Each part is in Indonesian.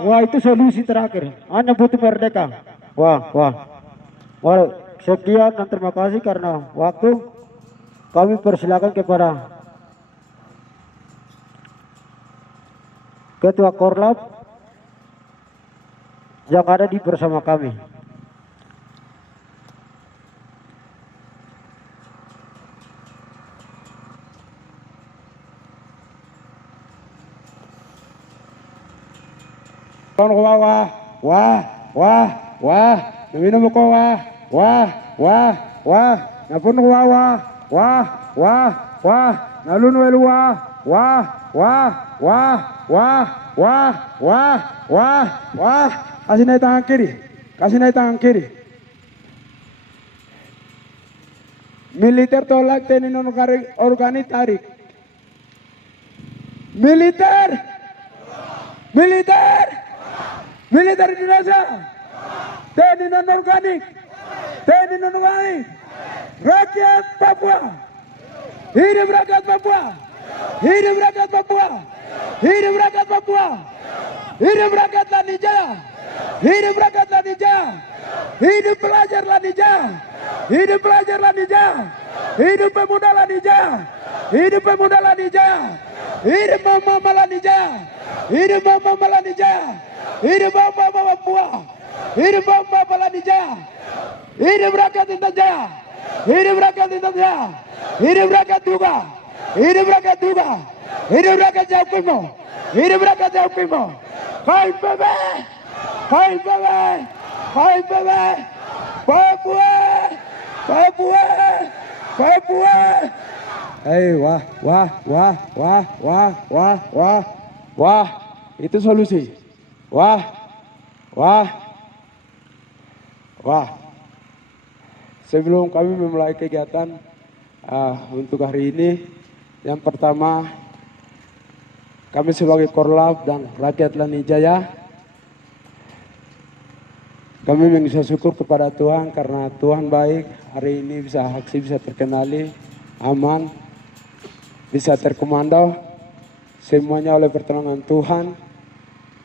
Wah, itu solusi terakhir. Hanya butuh merdeka. Wah. Sekian dan terima kasih karena waktu. Kami persilakan kepada Ketua Korlap yang ada di bersama kami. Wah, minum ko wah, napun ko wah, nalun welu wah, kasih naik tangan kiri, militer tolak TNI non organik tarik, militer Indonesia, TNI non organik, rakyat Papua, hidup rakyat Papua, hidup rakyat Papua, hidup rakyat Papua, hidup rakyat Lanijaya, hidup rakyat Lanijaya, hidup pelajar Lanijaya, hidup pelajar Lanijaya, hidup pemuda Lanijaya, hidup pemuda Lanijaya, hidup mama Lanijaya, hidup mama Lanijaya, hidup mama Papua, hidup mama Lanijaya, hidup rakyat Indonesia, hidup rakyat Indonesia, hidup rakyat juga, hidup rakyat juga, hidup rakyat Jawa, hidup rakyat Jawa, KIPB, Papua. Wah, itu solusi. Wah. Sebelum kami memulai kegiatan untuk hari ini, yang pertama kami sebagai Korlap dan rakyat Lanijaya, kami mengucap syukur kepada Tuhan karena Tuhan baik. Hari ini aksi bisa terkenali, aman, bisa terkomando, semuanya oleh pertolongan Tuhan.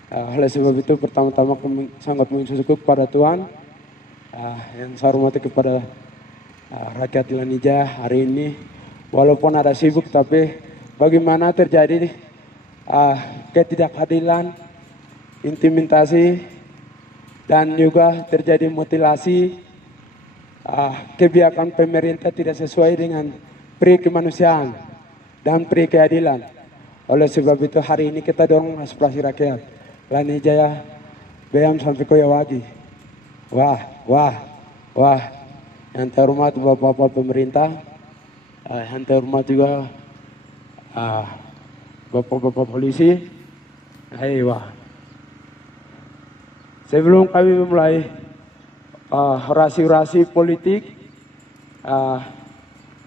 Oleh sebab itu pertama-tama kami sangat mengucap syukur kepada Tuhan. Yang saya hormati kepada rakyat Lanijaya hari ini, walaupun ada sibuk tapi bagaimana terjadi ketidakadilan, intimidasi, dan juga terjadi mutilasi, kebijakan pemerintah tidak sesuai dengan pri kemanusiaan dan pri keadilan. Oleh sebab itu hari ini kita dorong aspirasi rakyat Lanijaya BM sampai Koyawagi. Wah, yang terhormat Bapak-Bapak pemerintah, yang terhormat juga Bapak-Bapak polisi. Sebelum kami memulai orasi-orasi politik,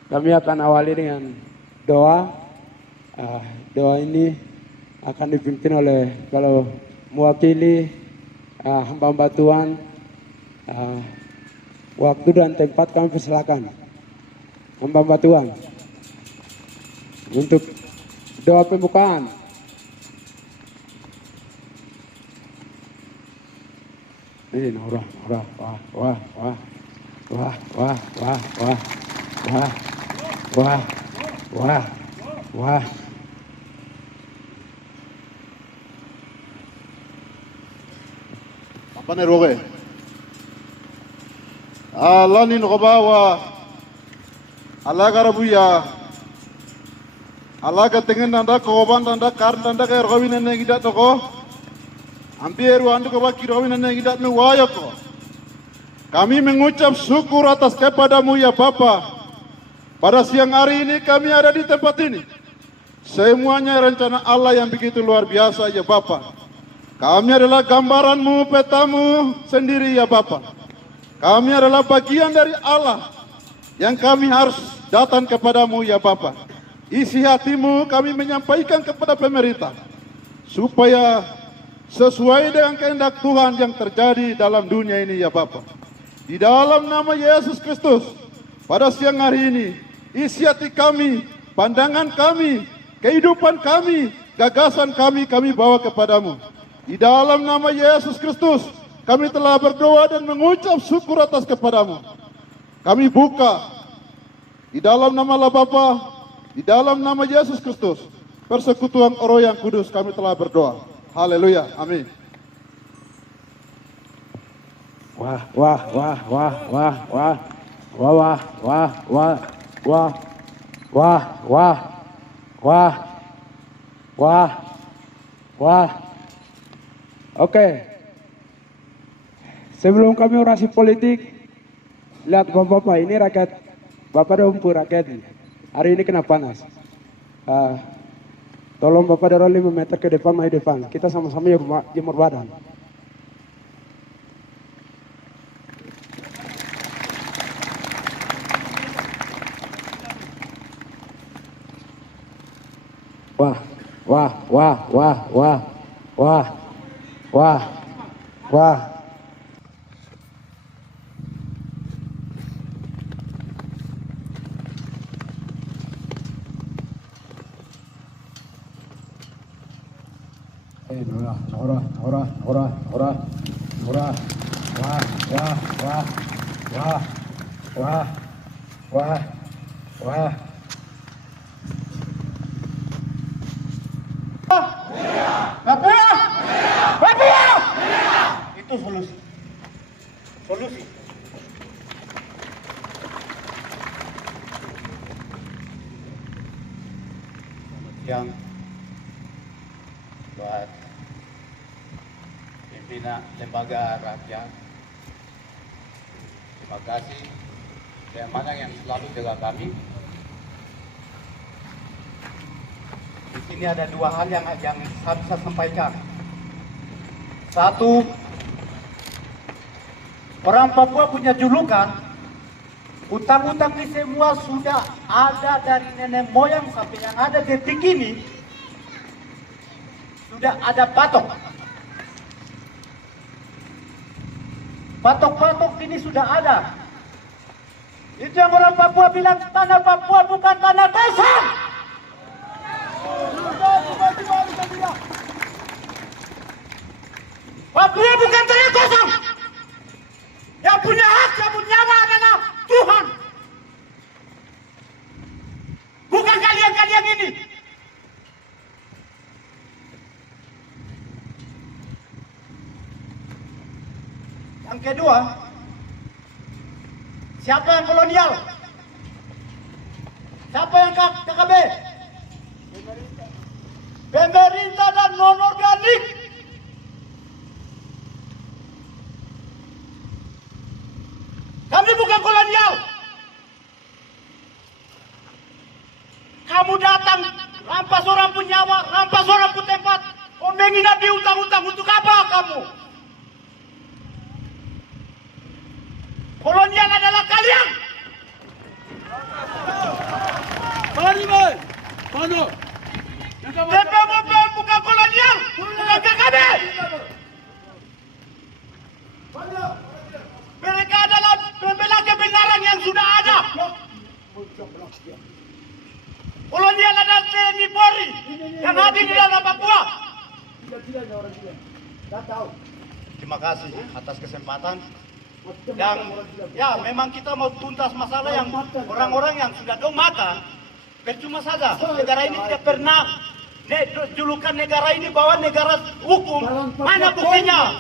kami akan awali dengan doa. Doa ini akan dipimpin oleh, kalau mewakili hamba-hamba Tuhan, waktu dan tempat kami persilakan hamba-hamba Tuhan untuk doa pembukaan. Ini wah. Apa nih roge? Allah ni nobawa, Allah karabuya, Allah ketengen nanda koban nanda kar nanda kayak rogawin nanda kita toko, hampir wandu koba kirogawin nanda kita nuwayako. Kami mengucap syukur atas kepadamu ya Bapa. Pada siang hari ini kami ada di tempat ini. Semuanya rencana Allah yang begitu luar biasa ya Bapa. Kami adalah gambaranmu, petamu sendiri ya Bapa. Kami adalah bagian dari Allah yang kami harus datang kepadamu ya Bapa. Isi hatimu kami menyampaikan kepada pemerintah supaya sesuai dengan kehendak Tuhan yang terjadi dalam dunia ini ya Bapa. Di dalam nama Yesus Kristus, pada siang hari ini, isi hati kami, pandangan kami, kehidupan kami, gagasan kami bawa kepadamu. Di dalam nama Yesus Kristus, kami telah berdoa dan mengucap syukur atas kepadamu. Kami buka di dalam nama Allah Bapa, di dalam nama Yesus Kristus, persekutuan Roh yang Kudus, kami telah berdoa. Haleluya, amin. Wah, wah, wah, wah, wah, wah, wah, wah, wah, wah, wah, wah, wah, wah, wah. Oke. Sebelum kami orasi politik, lihat bapak-bapak ini rakyat, bapak dan umpu rakyat ini. Hari ini kena panas. Tolong bapak dorong 5 meter ke depan, maju depan. Kita sama-sama jemur badan. Wah, wah, wah, wah, wah, wah, wah, wah. Ora, ora, ora, ora, ora, ora, wah, wah, wah, wah, wah, wah, wah. Papua! Papua! Itu solusi. Solusi. Yang buat pimpinan lembaga rakyat. Terima kasih. Yang mana yang selalu jaga kami. Di sini ada 2 hal yang harus saya sampaikan. Satu, orang Papua punya julukan, utang-utang ini semua sudah ada dari nenek moyang sampai yang ada detik ini, sudah ada patok. Patok-patok ini sudah ada. Itu yang orang Papua bilang, tanah Papua bukan tanah kosong. Papua bukan tanah kosong. Yang punya hak, yang punya nyawa adalah Tuhan. Bukan kalian-kalian ini. Yang kedua, siapa yang kolonial? Siapa yang KKB? Pemerintah dan non-organik. Kami bukan kolonial. Kamu datang, rampas orang punya nyawa, rampas orang punya tempat, mau menginap di utang-utang, untuk apa kamu? Kolonial adalah kalian. DPMP bukan kolonial, bukan KKB. Mereka adalah pembela kebenaran yang sudah ada. Kolonial adalah TNI Polri yang hadir di dalam Papua. Terima kasih atas kesempatan. Dan ya memang kita mau tuntas masalah yang orang-orang yang sudah dong mata. Percuma saja, negara ini tidak pernah julukan negara ini bahwa negara hukum. Mana buktinya?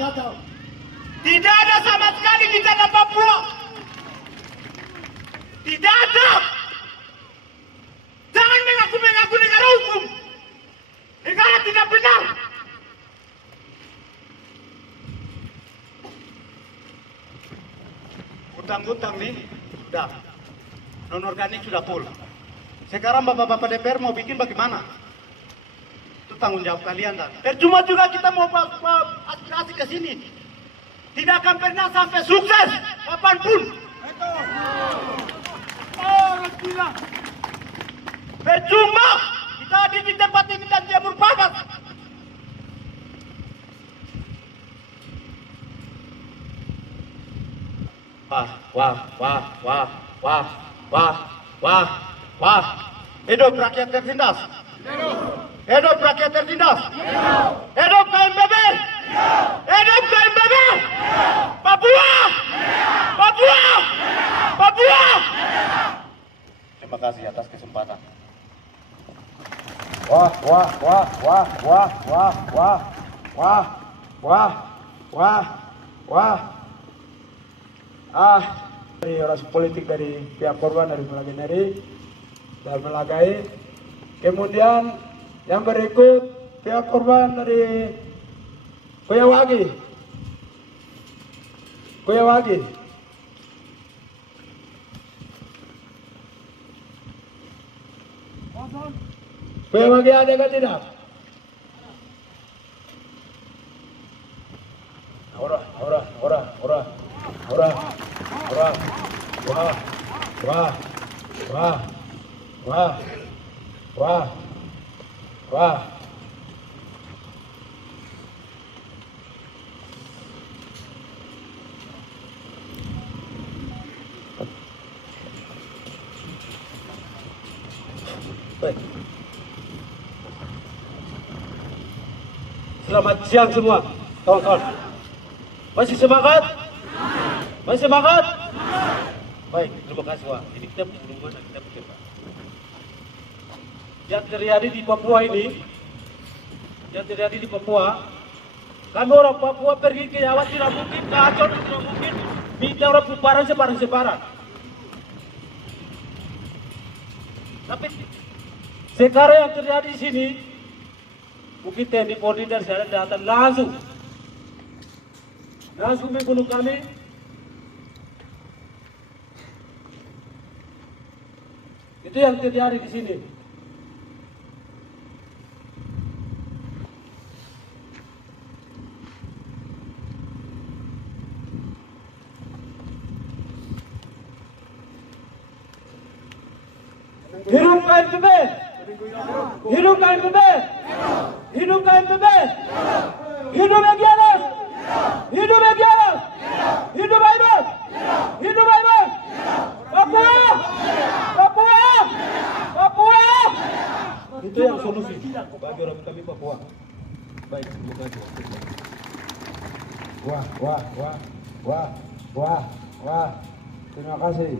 Tidak ada sama sekali di tanah Papua. Tidak ada. Jangan mengaku-mengaku negara hukum. Negara tidak benar. Utang-utang nih sudah. Non-organik sudah full. Sekarang bapak-bapak DPR mau bikin bagaimana? Itu tanggung jawab kalian dan. Percuma juga kita mau aspirasi ke sini. Tidak akan pernah sampai sukses kapanpun. Percuma kita ada di tempat ini dan dia berpabat. Wah. Hidup rakyat tertindas. Hidup rakyat tertindas. Hidup PMBB. Hidup KMPB! Papua! Papua! Papua! Terima kasih atas kesempatan. Wah, wah, wah, wah, wah, wah, wah, wah, wah, wah, wah. Dari orasi politik dari pihak korban dari Melagai dan Melagai. Kemudian yang berikut pihak korban dari Kuyawagi. Kuyawagi. Kuyawagi ada ke tidak? Ora. Wah. Baik. Selamat siang semua, kawan-kawan. Masih semangat? Masih semangat? Baik, terima kasih Pak. Ini kita berhubungan dan kita berjumpa. Yang terjadi di Papua, kami orang Papua pergi ke Jawa tidak mungkin, ke Aceh tidak mungkin, minta orang bubaran sebarang-sebarang. Tapi sekarang yang terjadi di sini, mungkin TNI Polri dan saya datang langsung membunuh kami. Itu yang terjadi di sini. Hidup KMPB! Hidup KMPB! Hidup KMPB! Hidup Egyanas! Hidup Egyanas! Hidup Aiman! Hidup Aiman! Papua! Papua! Papua! Itu yang solusi bagi orang kami Papua. Baik, terima kasih. Wah. Terima kasih.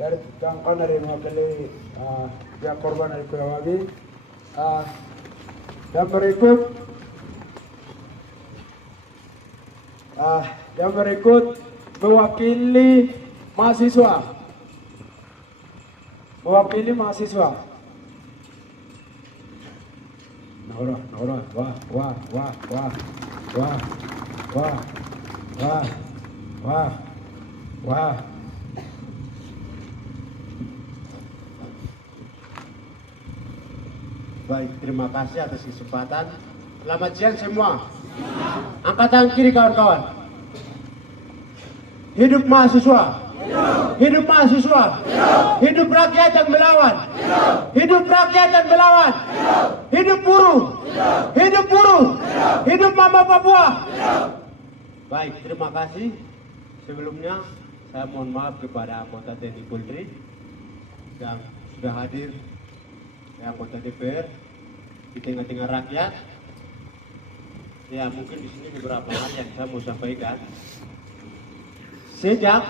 Dari kawan dari mewakili pihak korban dari Kuyawagi. Yang berikut mewakili mahasiswa. Wah. Baik, terima kasih atas kesempatan. Selamat siang semua. Angkat tangan kiri kawan-kawan. Hidup mahasiswa. Hidup mahasiswa. Hidup rakyat yang melawan. Hidup rakyat yang melawan. Hidup buruh. Hidup buruh. Hidup Mama Papua. Baik, terima kasih. Sebelumnya saya mohon maaf kepada anggota TNI Polri yang sudah hadir, anggota DPR di tengah-tengah rakyat. Ya, mungkin di sini beberapa hal yang saya mau sampaikan. Sejak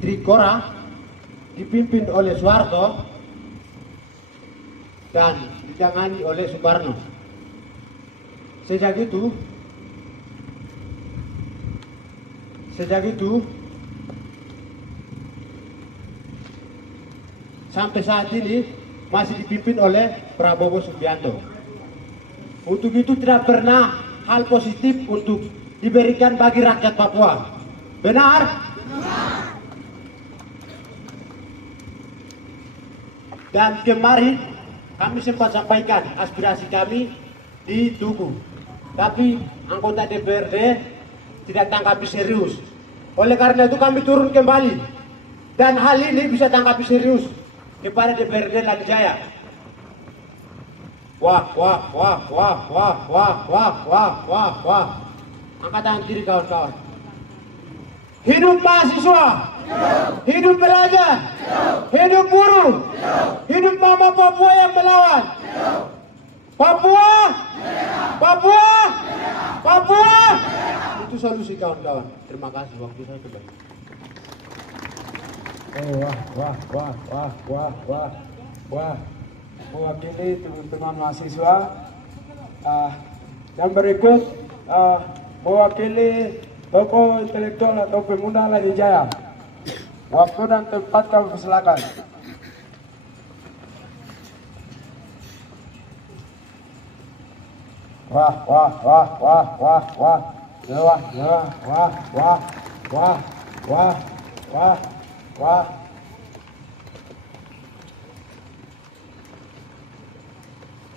Trikora dipimpin oleh Soeharto dan ditangani oleh Soekarno. Sejak itu sampai saat ini masih dipimpin oleh Prabowo Subianto. Untuk itu tidak pernah hal positif untuk diberikan bagi rakyat Papua. Benar? Dan kemarin kami sempat sampaikan aspirasi kami di Tugu, tapi anggota DPRD tidak tanggapi serius. Oleh karena itu kami turun kembali, dan hal ini bisa tanggapi serius kepada DPRD Lanijaya. Wah. Angkat tangan kiri kawan-kawan. Hidup mahasiswa. Hidup pelajar. Hidup buruh. Hidup mama Papua yang melawan. Papua. Papua. Papua. Itu solusi kawan-kawan. Terima kasih, waktu saya kembali. Wah. Mewakili teman-teman mahasiswa. Dan berikut mewakili tokoh intelektual atau pemuda Lani Jaya. Waktu dan tempat kami persilakan. Wah.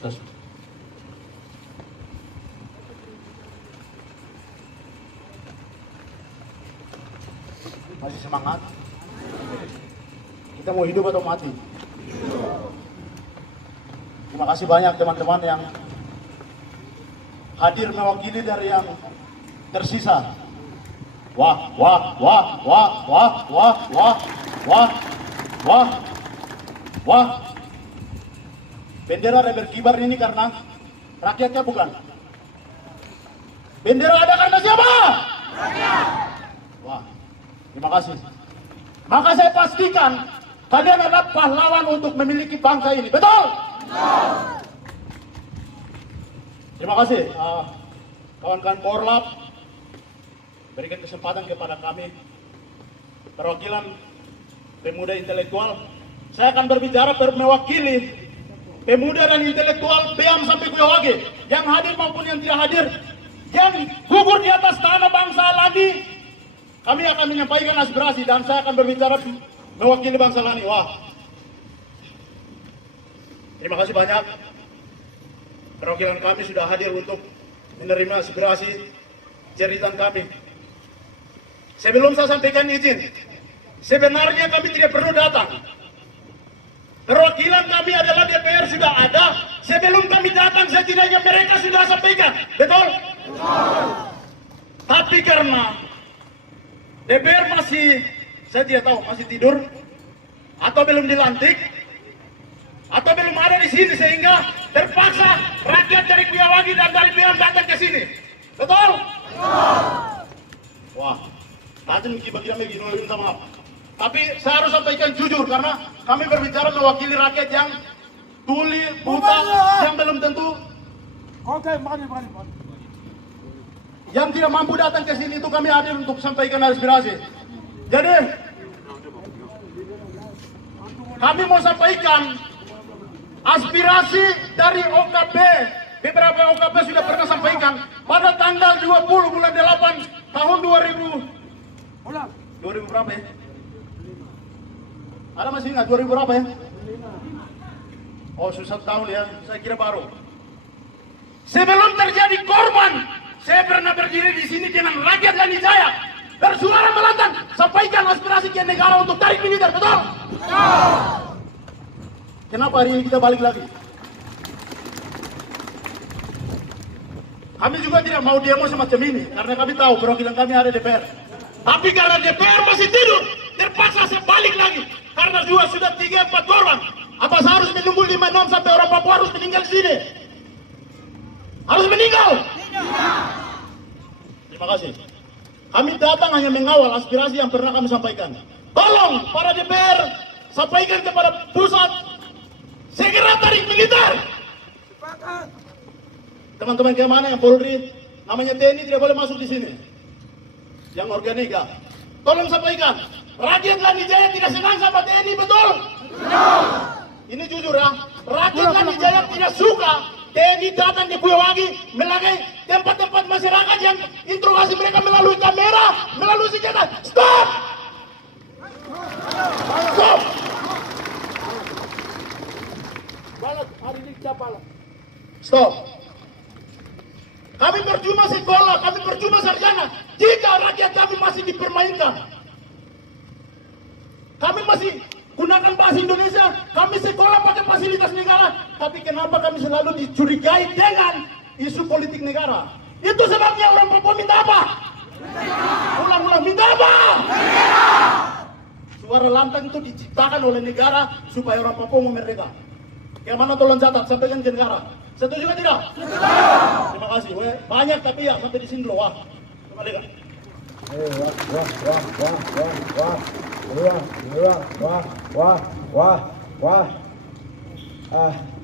Terus. Masih semangat? Kita mau hidup atau mati? Terima kasih banyak teman-teman yang hadir mewakili dari yang tersisa. Wah. Bendera ada berkibar ini karena rakyatnya bukan. Bendera ada karena siapa? Rakyat. Wah, terima kasih. Maka saya pastikan kalian adalah pahlawan untuk memiliki bangsa ini. Betul? Terima kasih kawan-kawan Porlab berikan kesempatan kepada kami perwakilan pemuda intelektual. Saya akan berbicara mewakili pemuda dan intelektual Beam sampai Kuyawage yang hadir maupun yang tidak hadir, yang gugur di atas tanah bangsa Lani. Kami akan menyampaikan aspirasi dan saya akan berbicara mewakili bangsa Lani. Wah, terima kasih banyak. Perwakilan kami sudah hadir untuk menerima aspirasi cerita kami. Sebelum saya sampaikan izin, sebenarnya kami tidak perlu datang. Perwakilan kami adalah DPR sudah ada. Sebelum kami datang, setidaknya mereka sudah sampaikan. Betul? Tapi karena DPR masih, saya tidak tahu, masih tidur, atau belum dilantik, atau belum ada di sini sehingga terpaksa rakyat dari Kuyawage dan dari Beam datang ke sini. Betul? Wah, nanti bagi-bagi minta maaf. Tapi saya harus sampaikan jujur karena kami berbicara mewakili rakyat yang tuli, buta, yang belum tentu. Oke, mari. Yang tidak mampu datang ke sini itu kami hadir untuk sampaikan aspirasi. Jadi kami mau sampaikan aspirasi dari OKB. Beberapa OKB sudah pernah sampaikan pada tanggal 20 bulan 8 tahun 2000 berapa ya? Ada masih ingat 2000 berapa ya? Oh, susah tahun ya, saya kira baru. Sebelum terjadi korban, saya pernah berdiri di sini dengan rakyat Lani Jaya, bersuara melantang, sampaikan aspirasi ke negara untuk tarik militer, betul? Kenapa hari ini kita balik lagi? Kami juga tidak mau demo semacam ini, karena kami tahu perwakilan kami ada DPR. Tapi karena DPR masih tidur, terpaksa saya balik lagi. Karena sudah 3-4 korban. Apa saya harus menunggu 5-6 sampai orang Papua harus meninggal di sini? Harus meninggal? Terima kasih. Kami datang hanya mengawal aspirasi yang pernah kami sampaikan. Tolong para DPR sampaikan kepada pusat segera tarik militer. Teman-teman kemana yang Polri, namanya TNI tidak boleh masuk di sini. Yang Organika, tolong sampaikan. Rakyat Lani Jaya tidak senang sama TNI, betul? Ini jujur ya. Rakyat Lani Jaya tidak suka TNI datang di Kuyawage melalui tempat-tempat masyarakat yang interogasi mereka melalui kamera, melalui senjata. Stop! Stop! Stop! Kami percuma sekolah, kami percuma sarjana jika rakyat kami masih dipermainkan. Kami masih gunakan bahasa Indonesia, kami sekolah pakai fasilitas negara, tapi kenapa kami selalu dicurigai dengan isu politik negara? Itu sebabnya orang Papua minta apa? Ulang-ulang, minta apa? Suara lantang itu diciptakan oleh negara supaya orang Papua mau merdeka. Yang mana tolong catat, sampaikan ke negara. Setuju kan tidak? Terima kasih. Banyak tapi ya sampai di sini loh. Wah, kembalikan.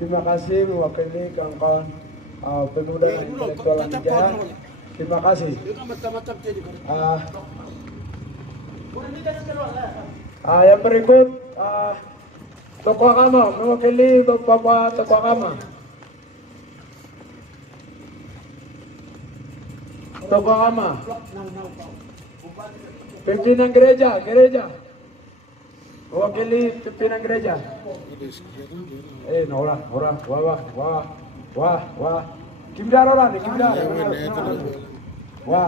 Terima kasih mewakili kawan-kawan pemuda intelektual Lanijaya. Terima kasih. Yang berikut tokoh agama mewakili Bapak tokoh agama. Tokoh agama. Pimpinan gereja. Mewakili pimpinan gereja. Wah. Kimdar orang nih, kimdar. Wah.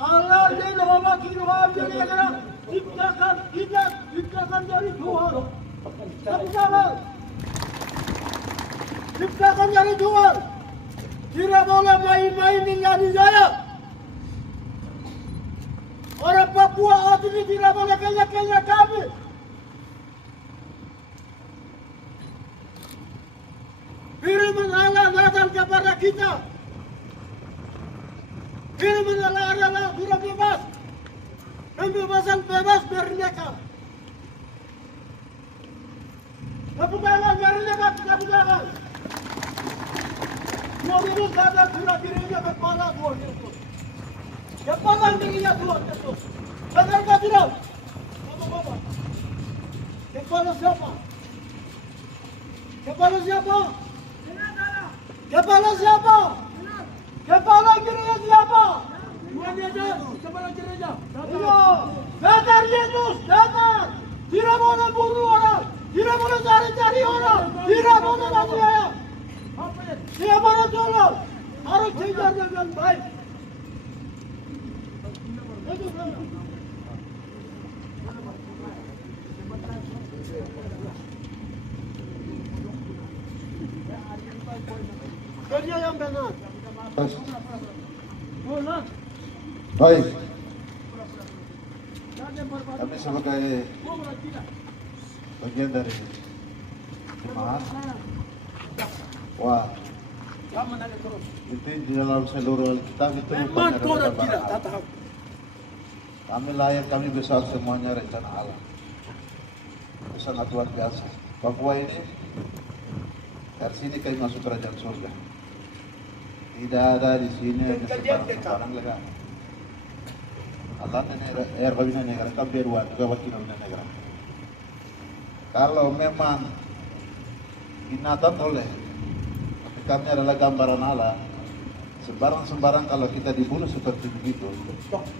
Allah dan Muhammad ciptakan dari Tuhan. Ciptakan dari Tuhan. Tidak boleh main-main dengan Lanijaya. Orang Papua saat ini tidak boleh kaya-kaya kami. Firman Allah datang kepada kita. Firman Allah adalah surat bebas. Pembebasan bebas merdeka. Kebukaan merdeka kita bukan. 2000 ada surat dirinya kepala Tuhan Yesus. Kepala dirinya Tuhan Yesus. Benar tak tidak? Bapak-bapak. Kepala siapa? Kepala siapa? Kepala siapa? Kepala gereja siapa? Tuhan Yesus, kepala gereja. Iya. Datar Yesus, datar. Tidak boleh bunuh orang. Tidak boleh cari-cari orang. Tidak boleh Lanijaya. Tidak boleh tolong. Harus kejar dengan baik. Kerja yang benar. Baik. Kami sebagai bagian dari jemaat, itu di dalam seluruh Alkitab itu rupanya ada barang. Kami layak, kami besar semuanya rencana Allah. Itu sangat luar biasa. Papua ini dari sini kami masuk kerajaan surga. Tidak ada di sini sebarang lega. Allah nenek bina negara kami beruan juga wakil bina negara. Kalau memang binatang oleh kami adalah gambaran Allah. Sembarang kalau kita dibunuh seperti begitu,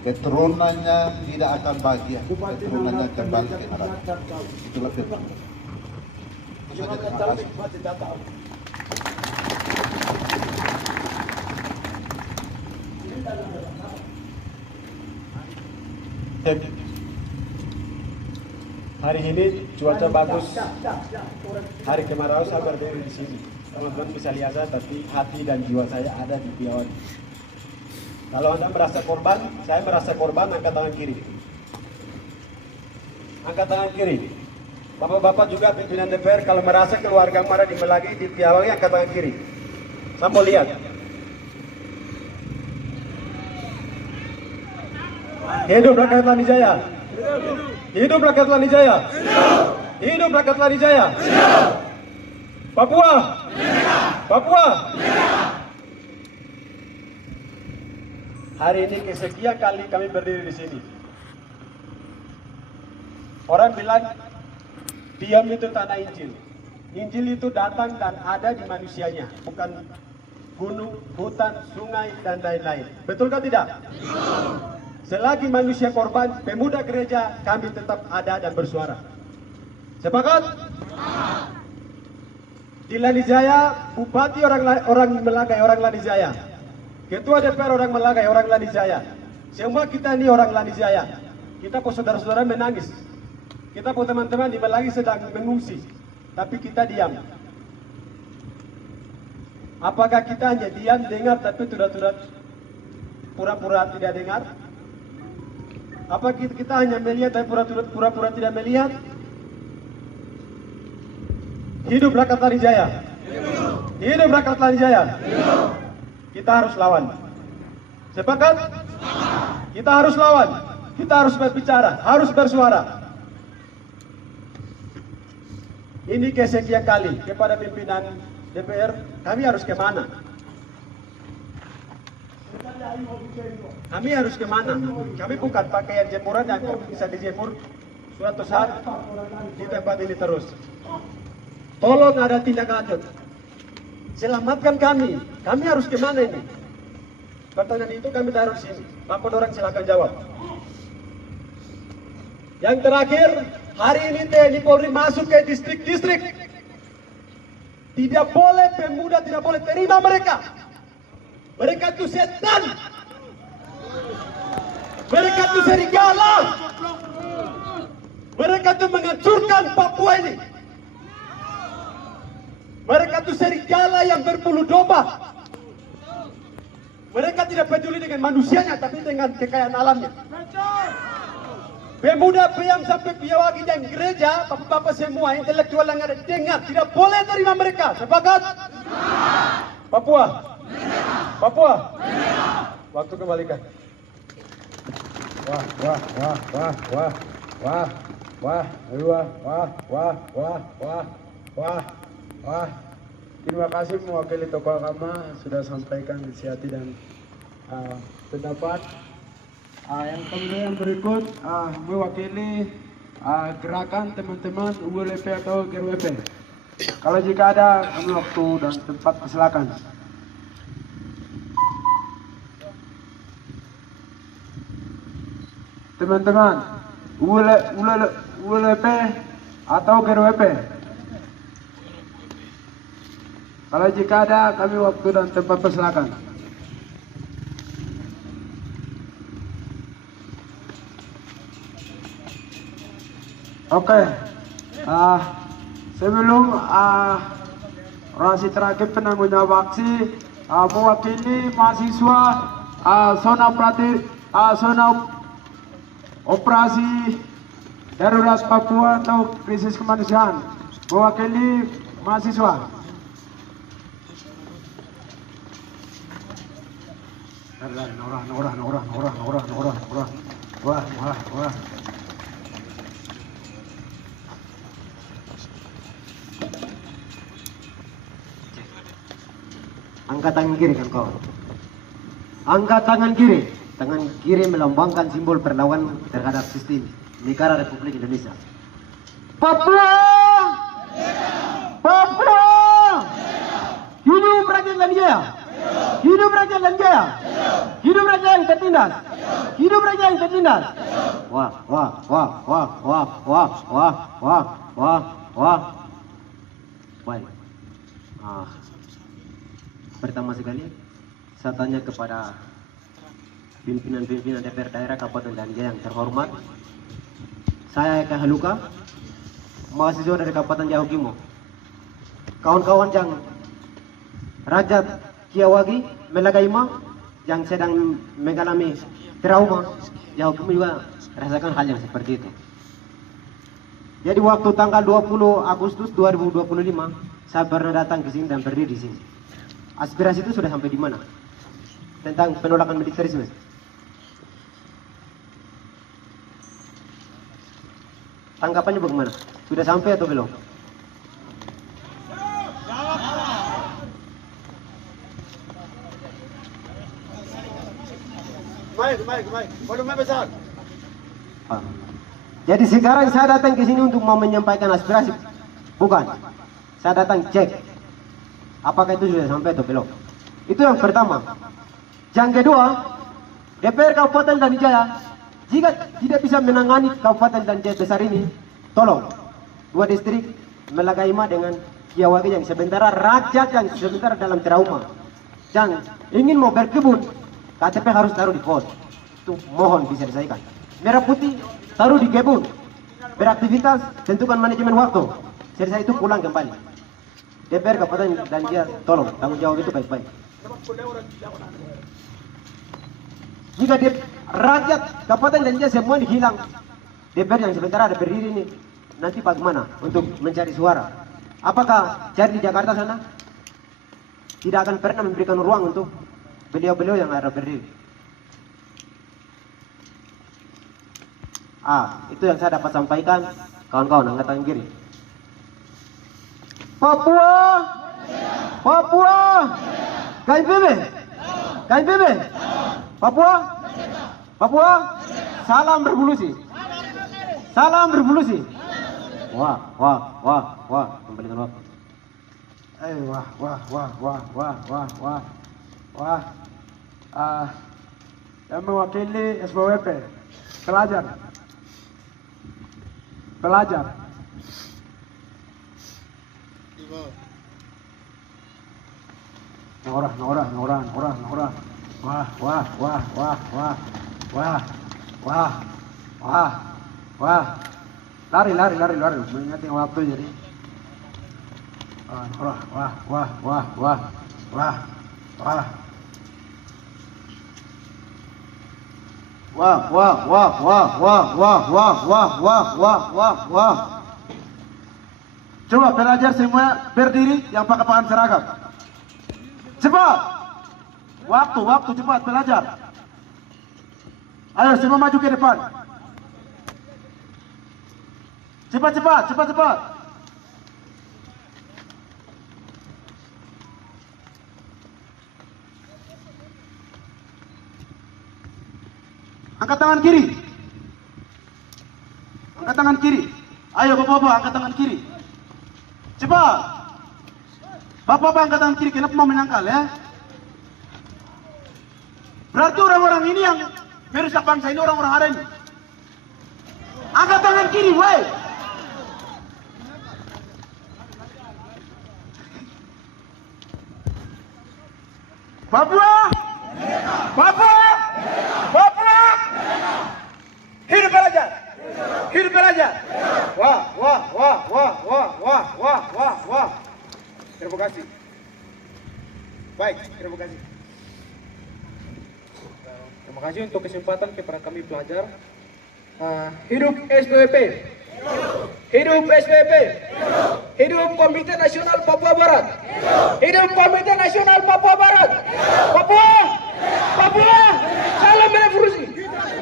keturunannya tidak akan bahagia, keturunannya kembali ke neraka. Itulah firman. Itu saja, terima kasih. Hari ini cuaca bagus. Hari kemarau saya berdiri di sini. Teman-teman bisa lihat saya, tapi hati dan jiwa saya ada di Piawan. Kalau Anda merasa korban, saya merasa korban, angkat tangan kiri. Angkat tangan kiri. Bapak-bapak juga pimpinan DPR, kalau merasa keluarga marah di Melagi, di Piawan, angkat tangan kiri. Saya mau lihat. Hidup rakyat Lanijaya. Hidup rakyat Lanijaya. Hidup rakyat Lanijaya. Papua. Papua. Hari ini kesekian kali kami berdiri di sini. Orang bilang diam itu tanah Injil. Injil itu datang dan ada di manusianya, bukan gunung, hutan, sungai, dan lain-lain. Betulkah tidak? Selagi manusia korban, pemuda gereja, kami tetap ada dan bersuara. Sepakat? Di Lanijaya, bupati orang Melagai, orang Lanijaya. Ketua DPR orang Melagai, orang Lanijaya. Semua kita ini orang Lanijaya. Kita pun saudara-saudara menangis. Kita pun teman-teman di Melangi sedang mengungsi. Tapi kita diam. Apakah kita hanya diam dengar tapi tidak pura-pura tidak dengar? Apa kita hanya melihat tapi pura-pura tidak melihat? Hidup Rakyat Lani Jaya. Hidup Rakyat Lani Jaya. Kita harus lawan. Sepakat? Kita harus lawan. Kita harus berbicara, harus bersuara. Ini kesekian kali kepada pimpinan DPR, kami harus kemana? Kami harus kemana? Kami bukan pakaian jemuran yang bisa dijemur suatu saat di tempat ini terus. Tolong ada tindak lanjut. Selamatkan kami. Kami harus kemana ini? Pertanyaan itu kami taruh di sini. Bapak orang silakan jawab. Yang terakhir, hari ini TNI Polri masuk ke distrik-distrik. Tidak boleh pemuda, tidak boleh terima mereka. Mereka itu setan. Mereka itu serigala. Mereka itu menghancurkan Papua ini. Mereka itu serigala yang berbulu domba. Mereka tidak peduli dengan manusianya, tapi dengan kekayaan alamnya. Pemuda Priam sampai Piawagi dan gereja, bapak-bapak semua intelektual yang ada dengar, tidak boleh terima mereka. Sepakat? Papua. Papua. Waktu kembalikan. Wah. Terima kasih mewakili tokoh agama sudah sampaikan inisiatif dan pendapat. Yang kemudian berikut mewakili gerakan teman-teman ULP atau GRWP. Kalau jika ada kami waktu dan tempat persilakan. Teman-teman ULP atau GRWP. Kalau jika ada kami waktu dan tempat persilakan. Oke, sebelum orasi terakhir penanggung jawab aksi mewakili mahasiswa zona operasi darurat Papua atau krisis kemanusiaan, mewakili mahasiswa. Wah. Angkat tangan kiri kan kau. Angkat tangan kiri. Tangan kiri melambangkan simbol perlawanan terhadap sistem negara Republik Indonesia. Papua! Papua! Hidup rakyat Lani Jaya! Hidup rakyat Lani Jaya! Hidup rakyat yang tertindas! Hidup rakyat yang tertindas! Wah. Baik. Pertama sekali, saya tanya kepada pimpinan DPR daerah Kabupaten Lani Jaya yang terhormat. Saya Eka Haluka, mahasiswa dari Kabupaten Jahukimo. Kawan-kawan yang Rakyat Kiawagi, Melagaima, yang sedang mengalami trauma, Jahukimo juga rasakan hal yang seperti itu. Jadi waktu tanggal 20 Agustus 2025, saya pernah datang ke sini dan berdiri di sini. Aspirasi itu sudah sampai di mana? Tentang penolakan militerisme. Tanggapannya bagaimana? Sudah sampai atau belum? Baik. Volumenya besar. Jadi sekarang saya datang ke sini untuk mau menyampaikan aspirasi. Bukan. Saya datang cek apakah itu sudah sampai atau belum. Itu yang pertama. Yang kedua, DPR Kabupaten Lani Jaya jika tidak bisa menangani Kabupaten Lani Jaya besar ini, tolong dua distrik Melagaima dengan Kiawagi yang sementara rakyat yang sementara dalam trauma, yang ingin mau berkebun, KTP harus taruh di pos. Itu mohon bisa diselesaikan. merah putih, taruh di kebun. Beraktivitas, tentukan manajemen waktu. Selesai itu pulang kembali. DPR Kabupaten Danjaya, tolong tanggung jawab itu baik-baik. Jika rakyat Kabupaten Danjaya semua hilang, DPR yang sementara ada berdiri ini, nanti bagaimana untuk mencari suara? Apakah cari di Jakarta sana? Tidak akan pernah memberikan ruang untuk beliau-beliau yang ada berdiri. Itu yang saya dapat sampaikan, kawan-kawan angkatan kiri. Papua, Papua, KNPB, KNPB, Papua, Papua, salam revolusi, salam revolusi. Wah, kembalikan waktu. Yang mewakili SPWP, pelajar. Nora. Wah. Lari. Mengingat yang waktu jadi. Wah. Coba pelajar semua berdiri yang pakai pakaian seragam. Cepat. Waktu cepat pelajar. Ayo semua maju ke depan. Cepat. Angkat tangan kiri. Ayo bapak-bapak angkat tangan kiri. Cepat. Bapak-bapak angkat tangan kiri. Kenapa mau menyangkal ya? Berarti orang-orang ini yang merusak bangsa ini orang-orang ada ini. Angkat tangan kiri, woi. Papua. Hidup pelajar. Wah. Terima kasih. Baik, terima kasih. Terima kasih untuk kesempatan kepada kami pelajar. Hidup SPWP. Hidup SPWP. Hidup Komite Nasional Papua Barat. Hidup Komite Nasional Papua Barat. Papua.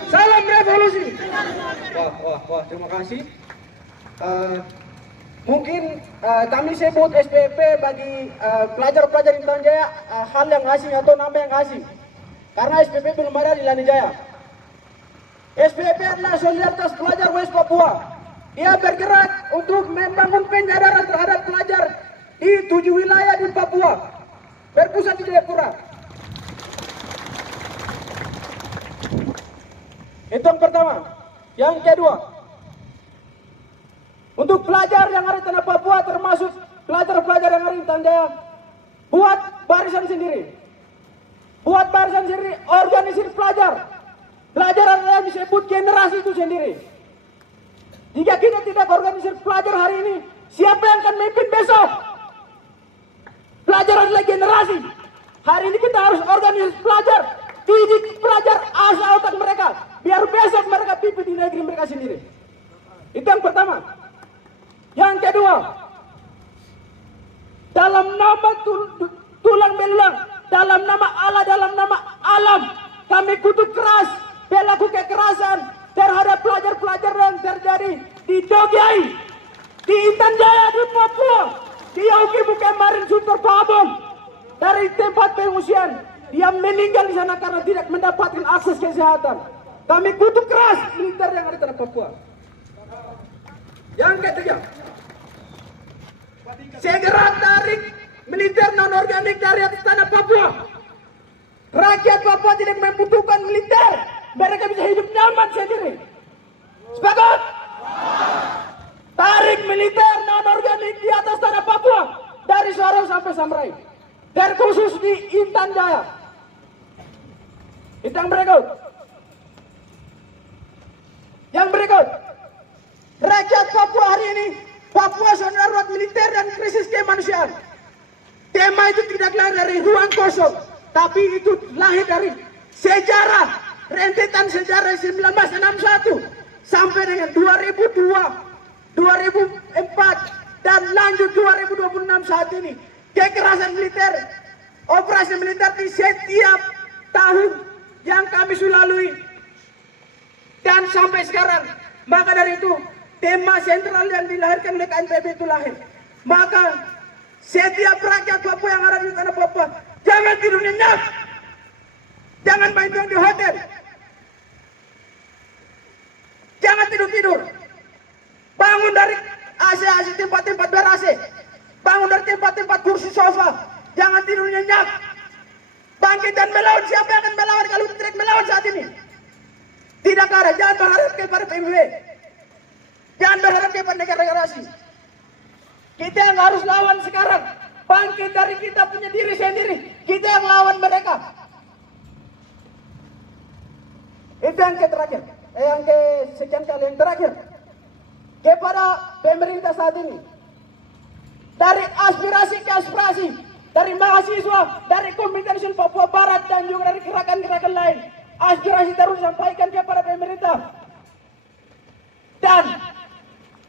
Salam revolusi. Wah, terima kasih. Mungkin kami sebut SPWP bagi pelajar-pelajar Intan Jaya hal yang asing atau nama yang asing. Karena SPWP belum ada di Lanai Jaya. SPWP adalah solidaritas pelajar West Papua. Dia bergerak untuk membangun penyadaran terhadap pelajar di 7 wilayah di Papua, berpusat di Jayapura. Itu yang pertama. Yang kedua, untuk pelajar yang ada di tanah Papua, termasuk pelajar-pelajar yang ada di Intan Jaya, buat barisan sendiri, organisir pelajar yang disebut generasi itu sendiri. Jika kita tidak organisir pelajar hari ini, siapa yang akan memimpin besok? Pelajar adalah generasi. Hari ini kita harus organisir pelajar, didik pelajar asal otak mereka, biar besok mereka pimpin di negeri mereka sendiri. Itu yang pertama. Yang kedua, dalam nama tulang belulang, dalam nama Allah, dalam nama alam, kami kutuk keras pelaku kekerasan terhadap pelajar-pelajar yang terjadi di Dogiai, di Intan Jaya, di Papua, di Yaukimu kemarin Sunter Pabong, dari tempat pengungsian. Dia meninggal di sana karena tidak mendapatkan akses kesehatan. Kami kutuk keras militer yang ada di tanah Papua. Yang ketiga, segera tarik militer non-organik dari atas tanah Papua. Rakyat Papua tidak membutuhkan militer. Mereka bisa hidup nyaman sendiri. Sepakat? Tarik militer non-organik di atas tanah Papua. Dari Sorong sampai Samrai. Terkhusus di Intan Jaya. Itu yang berikut. Yang berikut, rakyat Papua hari ini, Papua zona darurat militer dan krisis kemanusiaan. Tema itu tidak lahir dari ruang kosong, tapi itu lahir dari sejarah, rentetan sejarah 1961 sampai dengan 2002, 2004, dan lanjut 2026 saat ini. Kekerasan militer, operasi militer di setiap tahun yang kami sudah lalui. Dan sampai sekarang, maka dari itu, tema sentral yang dilahirkan oleh KNPB itu lahir. Maka, setiap rakyat Papua yang ada di tanah Papua, jangan tidur nyenyak. Jangan main di hotel. Jangan tidur-tidur. Bangun dari AC tempat-tempat ber-AC. Bangun dari tempat-tempat kursi sofa. Jangan tidur nyenyak. Bangkit dan melawan. Siapa yang akan melawan kalau tidak melawan saat ini? Tidak ada. Jangan berharap kepada PBB. Jangan berharap kepada negara-negara asing. Kita yang harus lawan sekarang. Bangkit dari kita punya diri sendiri. Kita yang lawan mereka. Itu yang terakhir. Yang sekian kali yang terakhir. Kepada pemerintah saat ini. Dari aspirasi ke aspirasi. Dari mahasiswa, dari Komite Nasional Papua Barat, dan juga dari gerakan-gerakan lain. Aspirasi terus disampaikan kepada pemerintah. Dan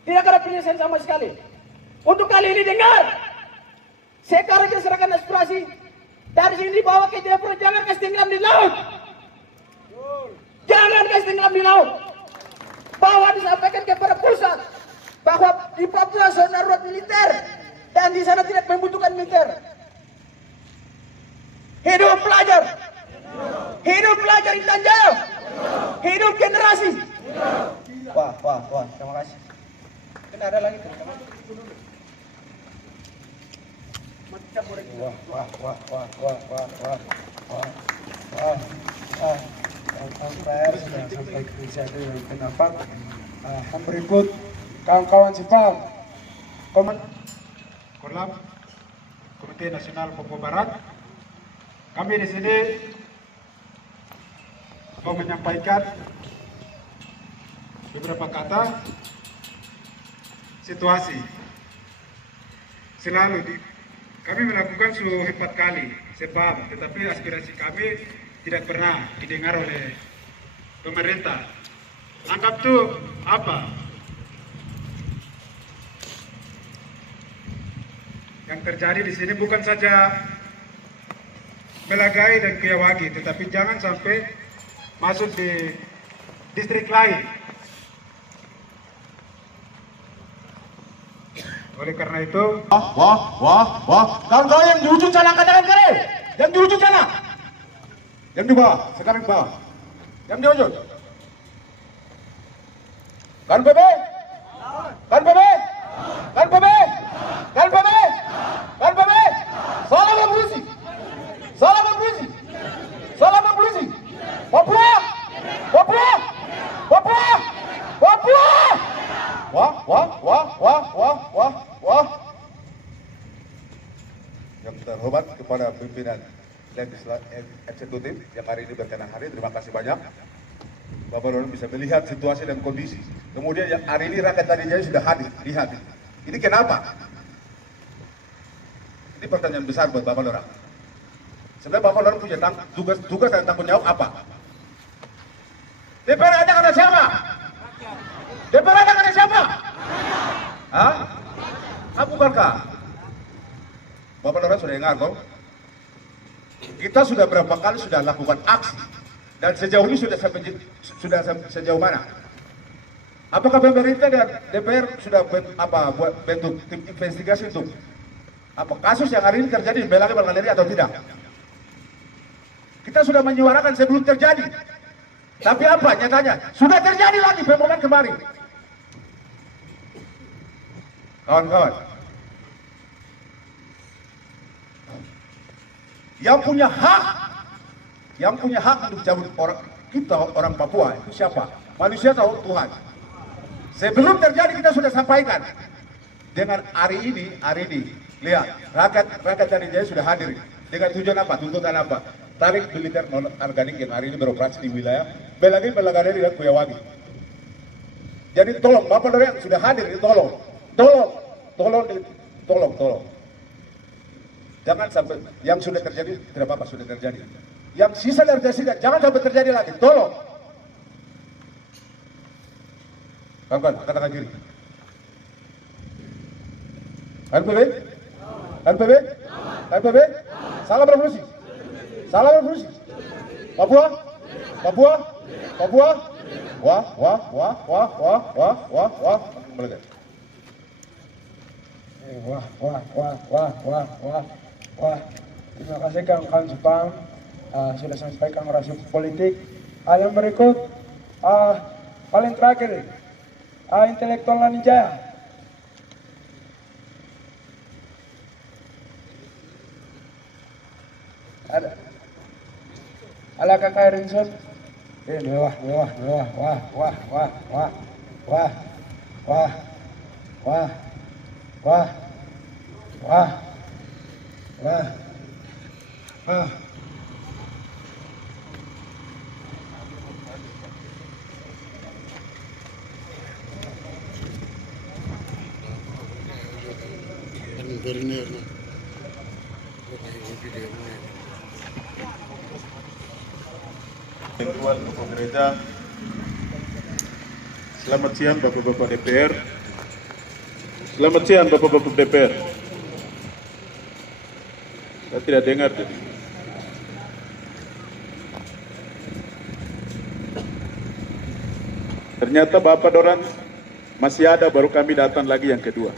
tidak ada penyelesaian sama sekali. Untuk kali ini dengar. Sekarang kita serahkan aspirasi. Dari sini dibawa ke Jayapura, jangan kasih tenggelam di laut. Jangan kasih tenggelam di laut. Bahwa disampaikan kepada pusat. Bahwa di Papua zona darurat militer. Dan di sana tidak membutuhkan militer. Hidup pelajar. Hidup pelajar Intan Jaya. Hidup generasi. Wah, terima kasih. Kan ada lagi tuh. MPR sudah sampai ke inisiatif dan pendapat. Yang berikut kawan-kawan Sipam, Korlap, Komite Nasional Papua Barat. Kami di sini mau menyampaikan beberapa kata situasi. Kami melakukan sudah 4 kali sebab, tetapi aspirasi kami tidak pernah didengar oleh pemerintah. Anggap tuh apa? Yang terjadi di sini bukan saja Melagai dan Kuyawagi, tetapi jangan sampai masuk di distrik lain. Oleh karena itu, Kawan-kawan yang di ujung sana, katakan kare. Yang di ujung sana. Yang di bawah, sekarang di bawah. Yang di ujung. Kan PB? Kan PB? Kan PB? Kan PB? Kan PB? Salam polisi. Salam polisi. Salam polisi. Papua. Papua. Papua. Papua. Wah. Yang terhormat kepada pimpinan eksekutif yang hari ini berkenan hari, terima kasih banyak. Bapak Rono bisa melihat situasi dan kondisi. Kemudian yang hari ini rakyat tadi Jaya sudah hadir, lihat. Ini kenapa? Ini pertanyaan besar buat Bapak Lora. Sebenarnya Bapak Lora punya tugas dan tanggung jawab apa? DPR ada karena siapa? DPR ada karena siapa? Hah? Bukankah? Bapak Lora sudah dengar kok? Kita sudah berapa kali sudah lakukan aksi dan sejauh ini sudah sejauh mana? Apakah pemerintah dan DPR sudah buat bentuk tim investigasi untuk apa kasus yang hari ini terjadi di Belaga atau tidak? Kita sudah menyuarakan sebelum terjadi. Tapi apa nyatanya? Sudah terjadi lagi pemotongan kemarin. Kawan-kawan, yang punya hak untuk cabut orang Papua itu siapa? Manusia atau Tuhan? Sebelum terjadi kita sudah sampaikan. Dengan hari ini lihat rakyat dari Jaya sudah hadir. Dengan tujuan apa? Tuntutan apa? Tarik militer non organik yang hari ini beroperasi di wilayah Belaga dan Kuyawagi. Jadi tolong Bapak Dorian sudah hadir, tolong. Jangan sampai yang sudah terjadi tidak apa-apa, sudah terjadi. Yang sisa dari terjadi jangan sampai terjadi lagi, tolong. Kawan, katakan kiri. LPB? Salah berfungsi. Papua? Wah. Boleh. Wah. Terima kasih kawan-kawan Jepang sudah sampaikan orasi politik. Yang berikut paling terakhir intelektual Lani Jaya. Ada kakak Rinson. Wah. Tuan Tokoh Gereja, selamat siang Bapak-Bapak DPR, selamat siang Bapak-Bapak DPR. Saya tidak dengar tadi. Ternyata Bapak Doran masih ada, baru kami datang lagi yang kedua.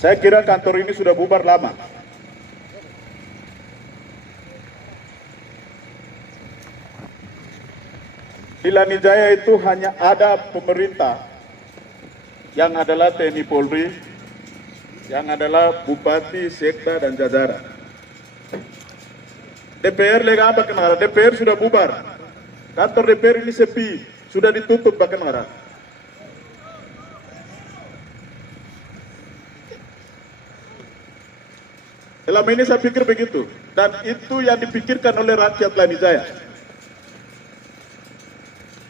Saya kira kantor ini sudah bubar lama. Di Lani Jaya itu hanya ada pemerintah yang adalah TNI Polri, yang adalah Bupati, Sekda, dan jajaran. DPR lega apa kenara? DPR sudah bubar. Kantor DPR ini sepi, sudah ditutup bahkan kenara. Selama ini saya pikir begitu, dan itu yang dipikirkan oleh rakyat Lani Jaya.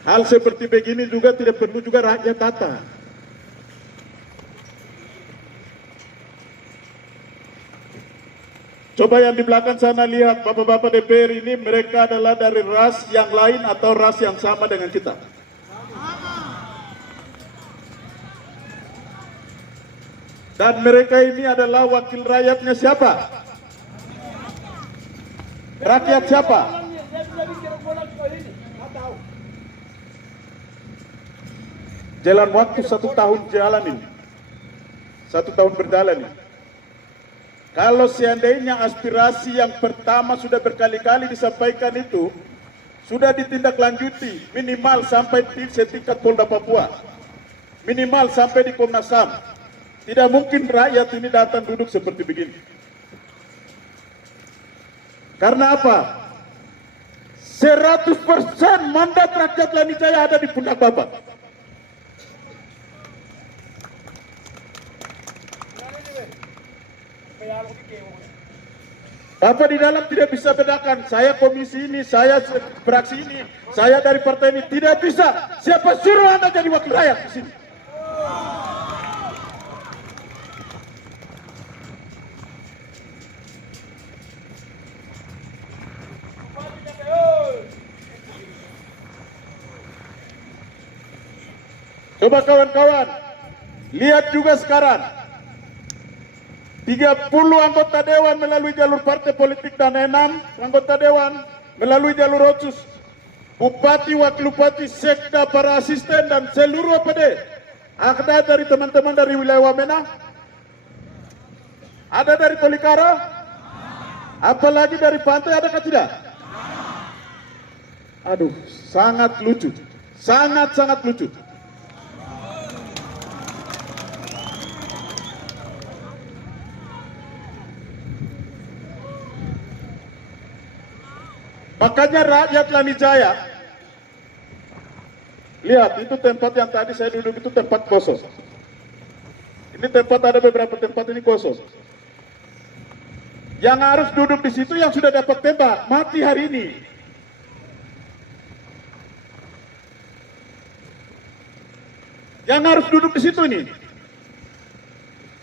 Hal seperti begini juga tidak perlu juga rakyat tata. Coba yang di belakang sana lihat, Bapak-Bapak DPR ini mereka adalah dari ras yang lain atau ras yang sama dengan kita. Dan mereka ini adalah wakil rakyatnya siapa? Rakyat siapa? Jalan waktu 1 tahun jalan ini. 1 tahun berjalan ini. Kalau seandainya aspirasi yang pertama sudah berkali-kali disampaikan itu sudah ditindaklanjuti minimal sampai di setingkat Polda Papua, minimal sampai di Komnas HAM, tidak mungkin rakyat ini datang duduk seperti begini. Karena apa? 100% mandat rakyat Lani Jaya ada di pundak Bapak. Bapak di dalam tidak bisa bedakan, saya komisi ini, saya fraksi ini, saya dari partai ini, tidak bisa. Siapa suruh Anda jadi wakil rakyat di sini? Coba kawan-kawan, lihat juga sekarang. 30 anggota dewan melalui jalur partai politik dan 6 anggota dewan melalui jalur otsus. Bupati, wakil bupati, sekda, para asisten dan seluruh APD. Ada dari teman-teman dari wilayah Wamena, ada dari Tolikara, apalagi dari pantai, adakah tidak? Aduh, sangat lucu, sangat lucu. Makanya rakyat Lani Jaya, lihat itu tempat yang tadi saya duduk itu tempat kosong. Ini tempat, ada beberapa tempat ini kosong. Yang harus duduk di situ yang sudah dapat tembak, mati hari ini. yang harus duduk di situ ini,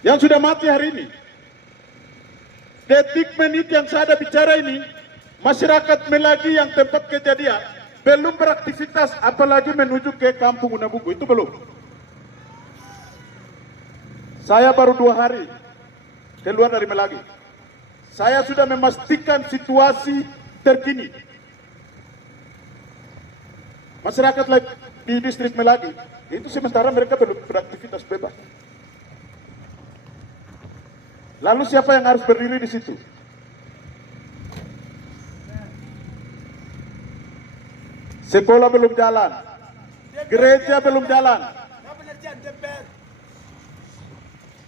yang sudah mati hari ini. Detik menit yang saya ada bicara ini, masyarakat Melagi yang tempat kejadian belum beraktivitas, apalagi menuju ke Kampung Unabugu, itu belum. Saya baru 2 hari keluar dari Melagi. Saya sudah memastikan situasi terkini. Masyarakat di distrik Melagi, itu sementara mereka belum beraktivitas bebas. Lalu siapa yang harus berdiri di situ? Sekolah belum jalan, gereja belum jalan,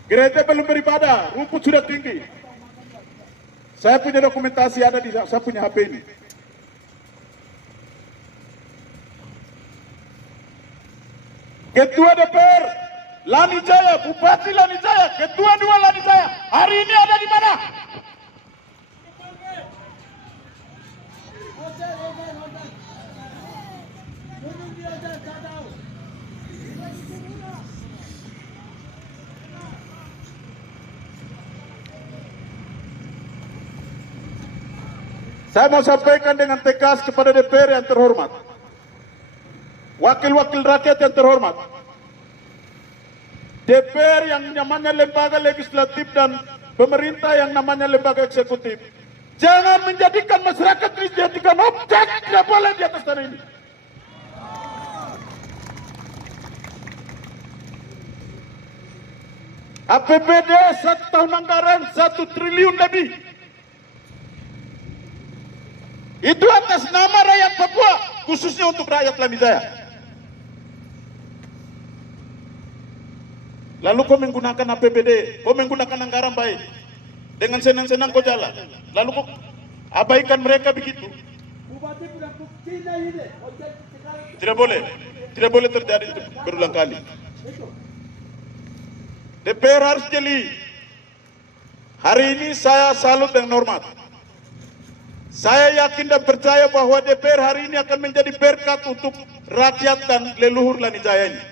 gereja belum beribadah, rumput sudah tinggi. Saya punya dokumentasi ada di saya punya HP ini. Ketua DPR Lani Jaya, Bupati Lani Jaya, Ketua 2 Lani Jaya, hari ini ada di mana? Saya mau sampaikan dengan tegas kepada DPR yang terhormat, wakil-wakil rakyat yang terhormat, DPR yang namanya lembaga legislatif dan pemerintah yang namanya lembaga eksekutif, jangan menjadikan masyarakat ini dijadikan objek, tidak boleh di atas tanah ini. APBD 1 tahun anggaran 1 triliun lebih. Itu atas nama rakyat Papua, khususnya untuk rakyat Lani Jaya. Lalu kau menggunakan APBD, kau menggunakan anggaran baik, dengan senang-senang kau jalan. Lalu kau abaikan mereka begitu. Tidak boleh terjadi itu berulang kali. DPR harus jeli. Hari ini saya salut dan hormat. Saya yakin dan percaya bahwa DPR hari ini akan menjadi berkat untuk rakyat dan leluhur Lani Jaya ini.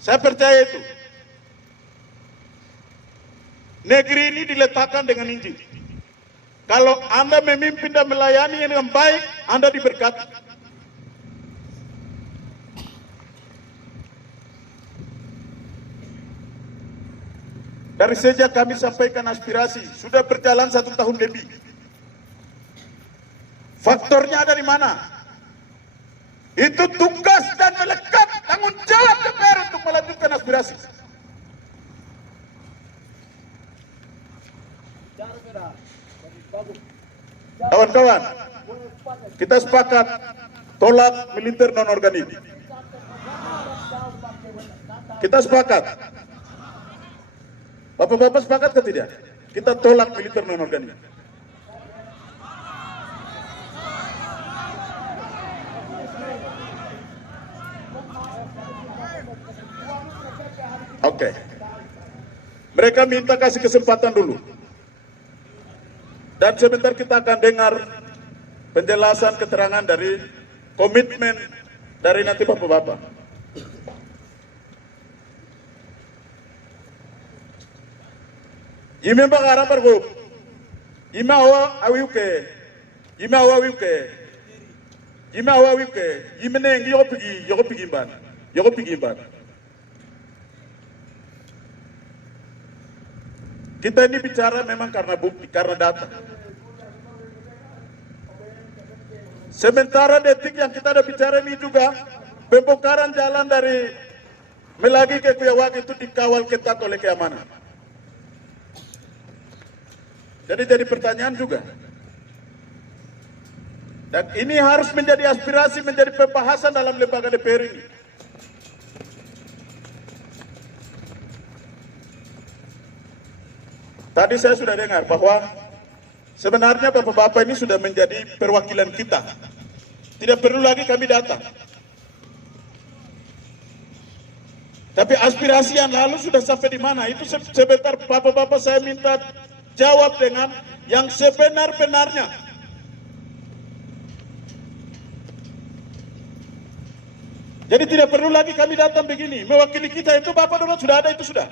Saya percaya itu. Negeri ini diletakkan dengan injil. Kalau Anda memimpin dan melayani dengan baik, Anda diberkati. Dari sejak kami sampaikan aspirasi, sudah berjalan 1 tahun lebih. Faktornya ada di mana? Itu tugas dan melekat tanggung jawab DPR untuk melanjutkan aspirasi. Kawan-kawan, kita sepakat tolak militer non-organik. Kita sepakat. Bapak-bapak sepakat atau tidak? Kita tolak militer non-organik. Oke. Mereka minta kasih kesempatan dulu. Dan sebentar kita akan dengar penjelasan keterangan dari komitmen dari nanti bapak-bapak. Ime bagara bergub. Ime awa awiuke. Ime awa awiuke. Ime awa awiuke. Ime neng yoko pigimban. Yoko pigimban. Kita ini bicara memang karena bukti, karena data. Sementara detik yang kita ada bicara ini juga, pembongkaran jalan dari Melagi ke Kuyawak itu dikawal ketat oleh keamanan. Jadi pertanyaan juga. Dan ini harus menjadi aspirasi, menjadi pembahasan dalam lembaga DPR ini. Tadi saya sudah dengar bahwa sebenarnya bapak-bapak ini sudah menjadi perwakilan kita. Tidak perlu lagi kami datang. Tapi aspirasi yang lalu sudah sampai di mana? Itu sebentar bapak-bapak saya minta jawab dengan yang sebenar-benarnya. Jadi tidak perlu lagi kami datang begini. Mewakili kita itu Bapak Doron sudah ada, itu sudah.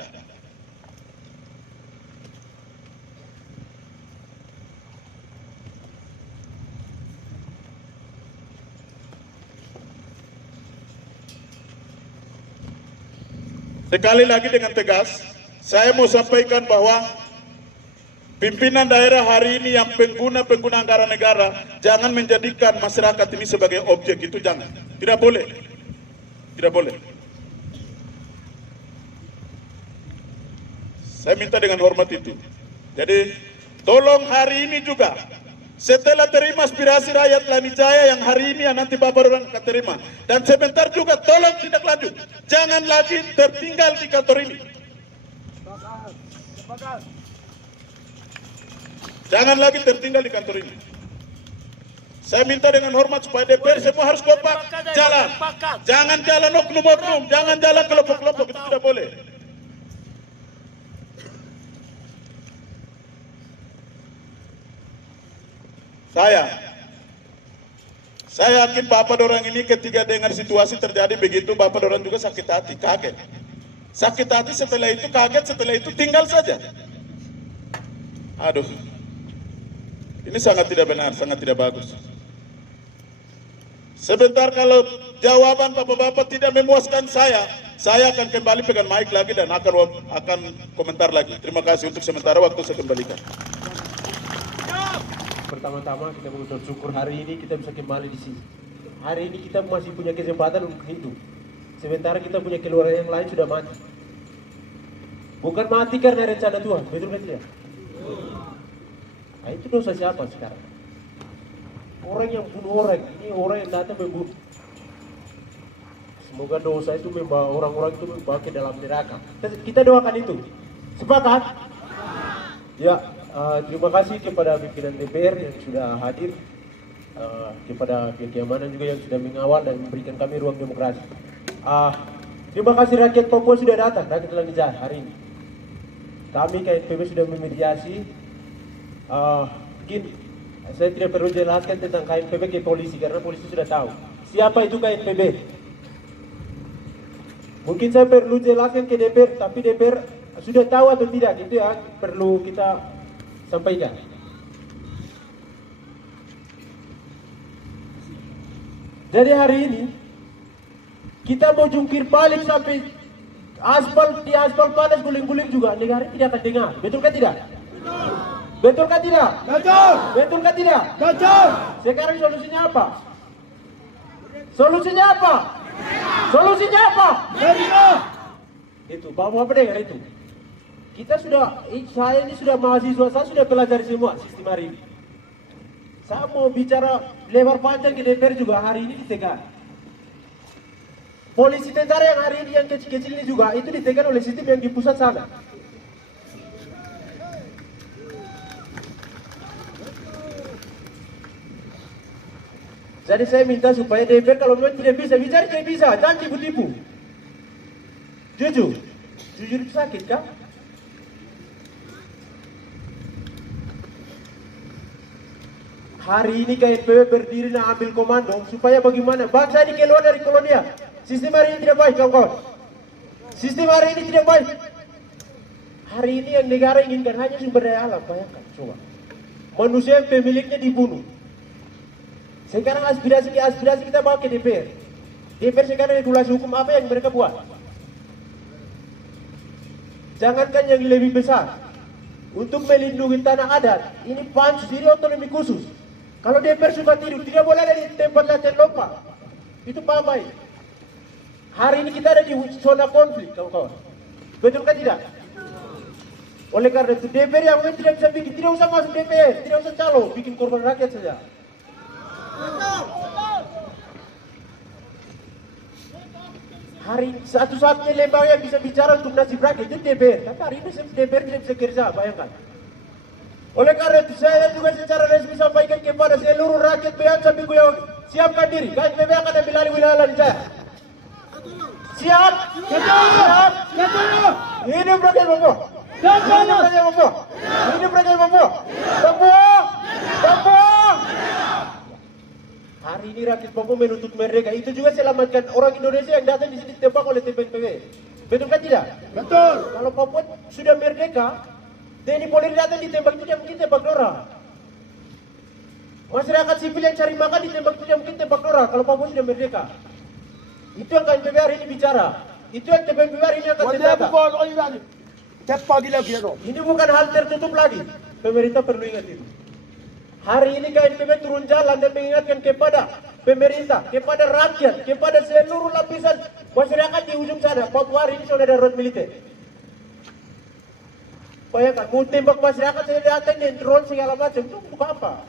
Sekali lagi dengan tegas, saya mau sampaikan bahwa pimpinan daerah hari ini yang pengguna anggaran negara, jangan menjadikan masyarakat ini sebagai objek, itu jangan. Tidak boleh. Tidak boleh. Saya minta dengan hormat itu. Jadi, tolong hari ini juga, setelah terima aspirasi rakyat Lanijaya yang hari ini yang nanti Bapak Doron akan terima. Dan sebentar juga tolong tindak lanjut. Jangan lagi tertinggal di kantor ini. Jangan lagi tertinggal di kantor ini. Saya minta dengan hormat supaya DPR semua harus kompak jalan. Jangan jalan oknum-oknum, jangan jalan kelompok-kelompok, itu tidak boleh. Saya yakin Bapak Doron ini ketika dengar situasi terjadi begitu, Bapak Doron juga sakit hati, kaget. Sakit hati, setelah itu kaget, setelah itu tinggal saja. Aduh, ini sangat tidak benar, sangat tidak bagus. Sebentar kalau jawaban Bapak-Bapak tidak memuaskan saya akan kembali pegang mic lagi dan akan komentar lagi. Terima kasih untuk sementara waktu saya kembalikan. Pertama-tama kita mengucap syukur hari ini kita bisa kembali di sini. Hari ini kita masih punya kesempatan untuk hidup. Sementara kita punya keluarga yang lain sudah mati. Bukan mati karena rencana Tuhan, betul kan tidak? Nah, itu dosa siapa sekarang? Orang yang bunuh orang, ini orang yang datang membunuh. Semoga dosa itu membawa orang-orang itu membawa ke dalam neraka. Kita doakan itu. Sepakat? Ya, terima kasih kepada pimpinan DPR yang sudah hadir, kepada pihak keamanan juga yang sudah mengawal dan memberikan kami ruang demokrasi. Terima kasih rakyat Papua sudah datang, rakyat Lanijaya hari ini. Kami KNPB sudah memediasi. Mungkin saya tidak perlu jelaskan tentang KNPB ke polisi karena polisi sudah tahu siapa itu KNPB. Mungkin saya perlu jelaskan ke DPR, tapi DPR sudah tahu atau tidak, itu yang perlu kita sampaikan. Jadi hari ini kita mau jungkir balik sampai di aspal panas guling-guling juga, negara tidak akan dengar. Betul kan tidak? Betul kan tidak? Betul. Betul kan tidak? Betul. Sekarang solusinya apa? Solusinya apa? Solusinya apa? Itu, Bapak dengar itu. Saya ini sudah mahasiswa, saya sudah pelajari semua sistem hari ini. Saya mau bicara lebar panjang ke DPR juga hari ini ditekan. Polisi tentara yang hari ini yang kecil-kecil ini juga itu ditekan oleh sistem yang di pusat sana. Jadi saya minta supaya DPR kalau memang tidak bisa bicara, tidak bisa, jangan tipu-tipu. Jujur itu sakit kan? Hari ini KNPB berdiri dan ambil komando supaya bagaimana bangsa ini keluar dari kolonial. Sistem hari ini tidak baik, kawan-kawan. Sistem hari ini tidak baik. Hari ini yang negara inginkan hanya sumber daya alam, bayangkan, coba. Manusia yang pemiliknya dibunuh. Sekarang aspirasi kita bawa ke DPR. DPR sekarang regulasi hukum apa yang mereka buat? Jangankan yang lebih besar. Untuk melindungi tanah adat, ini pansus, ini otonomi khusus. Kalau DPR suka tidur, tidak boleh ada di tempat latihan lomba. Itu paham baik. Hari ini kita ada di zona konflik, kawan-kawan. Betul kan tidak? Oleh karena itu DPR yang tidak bisa bikin, tidak usah masuk DPR, tidak usah calon, bikin korban rakyat saja. Hari satu-satunya lembaga yang bisa bicara untuk nasib rakyat itu DPR. Tapi hari ini DPR tidak bisa kerja, bayangkan. Oleh karena itu saya juga secara resmi sampaikan kepada seluruh rakyat Bean sampai Guyau, siapkan diri. KNPB akan ambil alih wilayah Lanijaya. Siap? Siap? Hidup rakyat Papua. Hidup rakyat Papua. Hidup rakyat Papua. Papua. Papua. Hari ini rakyat Papua menuntut merdeka. Itu juga selamatkan orang Indonesia yang datang di sini ditembak oleh TPNPB. Betul kan tidak? Betul. Kalau Papua sudah merdeka, TNI Polri datang ditembak itu mungkin tembak Dora. Masyarakat sipil yang cari makan ditembak itu mungkin tembak Dora. Kalau Papua sudah merdeka, itu yang KNPB hari ini bicara. Itu yang TPNPB hari ini akan tembak. Ini bukan hal tertutup lagi. Pemerintah perlu ingat itu. Hari ini KNPB turun jalan dan mengingatkan kepada pemerintah, kepada rakyat, kepada seluruh lapisan masyarakat di ujung sana. Papua hari ini sudah ada darurat militer. Bayangkan, mau tembak masyarakat saya datang dan drone segala macam, itu untuk apa?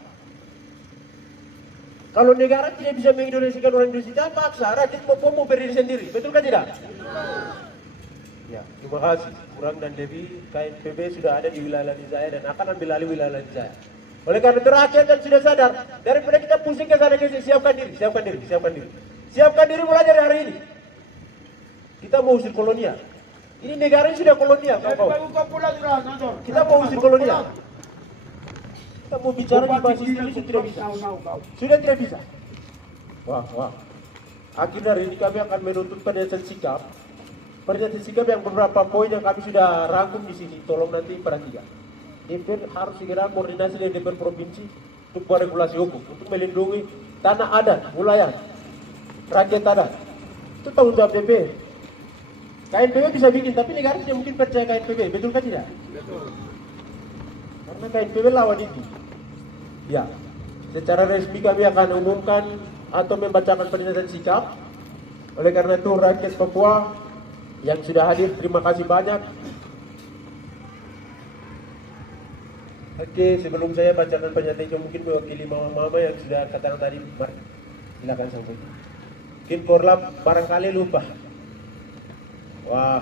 Kalau negara tidak bisa mengindonesiakan orang Indonesia, paksa rakyat Papua mau berdiri sendiri. Betul kan tidak? Ya, terima kasih. Kurang dan lebih KNPB sudah ada di wilayah saya dan akan ambil alih wilayah saya. Oleh karena itu rakyat dan sudah sadar, daripada kita pusing ke sana ke sini, siapkan diri, siapkan diri, siapkan diri. Siapkan diri mulai dari hari ini. Kita mau usir kolonial. Ini negara ini sudah kolonial, kawan-kawan. Kita mau usir kolonial. Kita mau bicara di basis ini sudah tidak bisa. Sudah tidak bisa. Wah. Akhirnya hari ini kami akan menuntut pernyataan sikap. Pernyataan sikap yang beberapa poin yang kami sudah rangkum di sini. Tolong nanti perhatikan. DPR harus segera koordinasi dengan DPR provinsi untuk buat regulasi hukum, untuk melindungi tanah adat, wilayah, rakyat adat. Itu tanggung jawab DPR. KNPB bisa bikin, tapi negara tidak mungkin percaya KNPB, betul kan tidak? Betul. Karena KNPB lawan itu. Ya, secara resmi kami akan umumkan atau membacakan pernyataan sikap. Oleh karena itu rakyat Papua yang sudah hadir, terima kasih banyak. Oke, sebelum saya bacakan pernyataan itu mungkin mewakili mama-mama yang sudah katakan tadi, mari silakan sampaikan. Mungkin Korlap barangkali lupa. Wah,